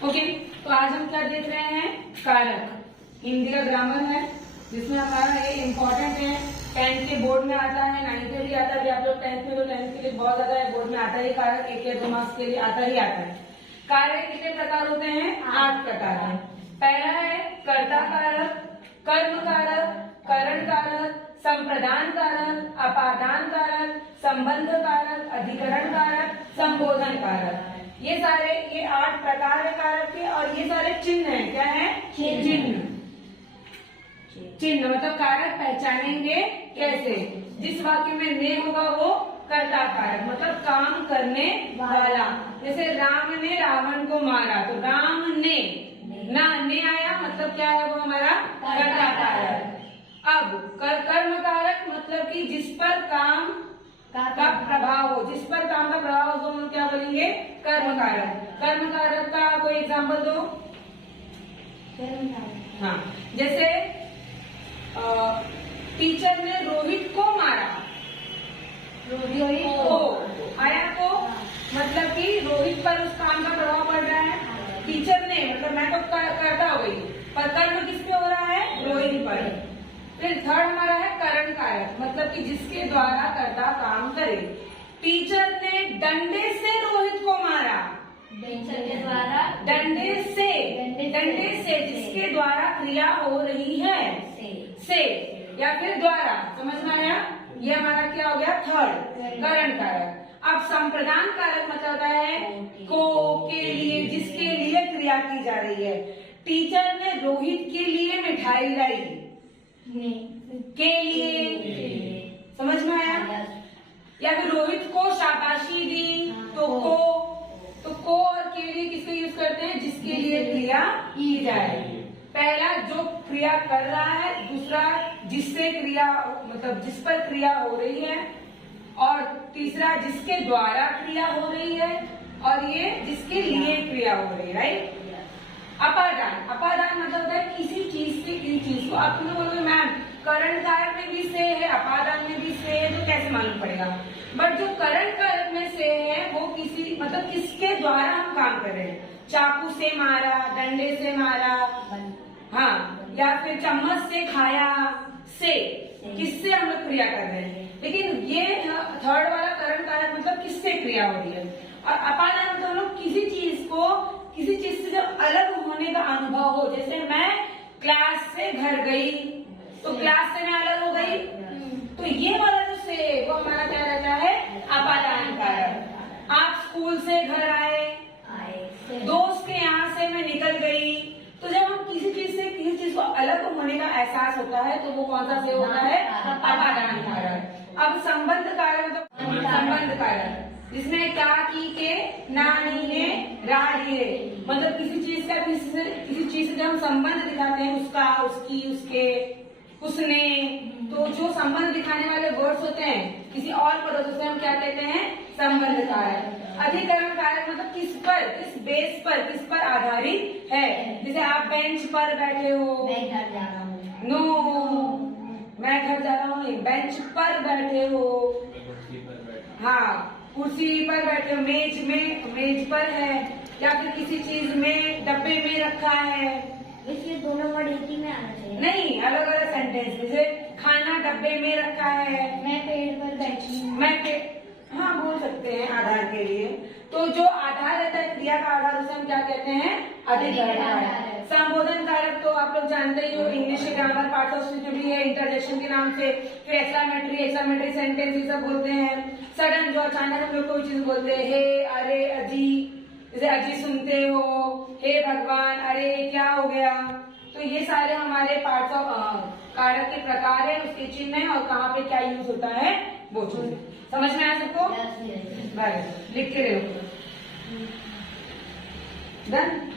Okay, तो आज हम क्या देख रहे हैं? कारक। हिंदी का ग्रामर है जिसमें हमारा ये इम्पोर्टेंट है। 10th के बोर्ड में आता है, 9th में भी आता है। आप लोग 10th में तो 10th के लिए बहुत ज्यादा है, बोर्ड में आता ही कारक, 1 या 2 मार्क्स के लिए आता ही आता है। कारक कितने प्रकार होते हैं? 8 प्रकार है। पहला है कर्ता कारक, कर्म कारक, करण कारक, संप्रदान कारक, अपादान कारक, संबंध कारक, अधिकरण कारक, संबोधन कारक। ये 8 प्रकार है कारक के, और ये सारे चिन्ह हैं। क्या है? चिन्ह। चिन्ह मतलब कारक पहचानेंगे कैसे? जिस वाक्य में ने होगा वो कर्ता कारक, मतलब काम करने वाला। जैसे राम ने रावण को मारा, तो राम ने ना ने आया, मतलब क्या है? वो हमारा कर्ता कारक। अब कर्म कारक मतलब कि जिस पर काम का प्रभाव हो, जिस पर काम का प्रभाव हो, हम क्या बोलेंगे? कर्म कारक। कर्म कारक का कोई एग्जाम्पल दो। हाँ, जैसे टीचर ने रोहित को मारा। रोहित को आया को मतलब कि रोहित पर उस काम का प्रभाव पड़ रहा है। टीचर ने मतलब मैं तो करता हो गई, पर कर्म किस पे हो रहा है? रोहित पर। फिर थर्ड हमारा है करण कारक, मतलब कि जिसके द्वारा कर्ता काम करे। टीचर ने डंडे से रोहित को मारा। टीचर के द्वारा डंडे से जिसके द्वारा क्रिया हो रही है, से या फिर द्वारा। समझ में आया? ये हमारा क्या हो गया? थर्ड करण कारक। अब संप्रदान कारक मतलब है को, के लिए, जिसके लिए क्रिया की जा रही है। टीचर ने रोहित के लिए मिठाई लाई, के लिए। समझ में आया? या फिर रोहित को शाबाशी दी, तो को और के लिए किसके यूज करते हैं? जिसके लिए क्रिया की जाए। पहला जो क्रिया कर रहा है, दूसरा जिससे क्रिया मतलब जिस पर क्रिया हो रही है, और तीसरा जिसके द्वारा क्रिया हो रही है, और ये जिसके लिए क्रिया हो रही है। राइट? अपादान। अपादान मतलब है किसी चीज से किसी चीज को। आप तुम्हें बोलोगे मैम करण कारक में भी से है, अपादान में भी से है, तो कैसे मालूम पड़ेगा? बट जो करण कारक में से है वो किसी मतलब किसके द्वारा हम काम कर रहे हैं। चाकू से मारा, डंडे से मारा, हाँ, या फिर चम्मच से खाया, से किससे हम लोग क्रिया कर रहे हैं। लेकिन ये थर्ड वाला करण कारक मतलब किससे क्रिया हो रही है। और अपादान मतलब हम लोग किसी चीज से जब अलग होने का अनुभव हो। जैसे मैं क्लास से घर गई, तो क्लास से मैं अलग हो गई, तो ये वाला जो से वो हमारा क्या रहता है? अपादान कारक। आप स्कूल से घर आए, दोस्त के यहाँ से मैं निकल गई, तो जब हम किसी चीज को अलग होने का एहसास होता है, तो वो कौन सा से होता है? अपादान कारक। अब संबंध कारक मतलब संबंध कारक, जिसमें का, की, के, नानी ने, राही, मतलब किसी चीज से जब हम संबंध दिखाते हैं, उसका, उसकी, उसके, उसने, तो जो संबंध दिखाने वाले वर्ड्स होते हैं किसी और पदों से हम क्या कहते हैं? संबंध कारक। अधिकरण कारक मतलब किस पर, किस बेस पर, किस पर आधारित है। जैसे आप बेंच पर बैठे हो, मैं घर जा रहा हूँ। नो, मैं घर जा रहा हूँ, बेंच पर बैठे हो। हाँ, कुर्सी पर बैठे हो, मेज पर है, या फिर किसी चीज में डब्बे में रखा है। इसलिए दोनों वर्ड एक ही में आना चाहिए। नहीं, अलग अलग सेंटेंस। जैसे खाना डब्बे में रखा है, मैं पेड़ पर बैठी हूँ। हाँ, बोल सकते हैं आधार के लिए। तो जो आधार रहता है, क्रिया का आधार, उसे हम क्या कहते हैं? अधिकरण कारक। संबोधन कारक तो आप लोग जानते ही हो, इंग्लिश के ग्रामर, पार्ट ऑफ स्पीच भी है, इंटरजेक्शन के नाम से। फिर एक्सक्लेमेटरी सेंटेंस ये सब बोलते हैं। सडन, जो अचानक हम लोग कोई चीज बोलते हैं, हे, अरे, अजी। जैसे अजी सुनते हो, हे भगवान, अरे क्या हो गया। तो ये सारे हमारे पार्ट्स ऑफ कारक के प्रकार है, उसके चिन्ह है, और कहाँ पे क्या यूज होता है वो चीज। समझ में आया सबको? लिख के रहो। डन।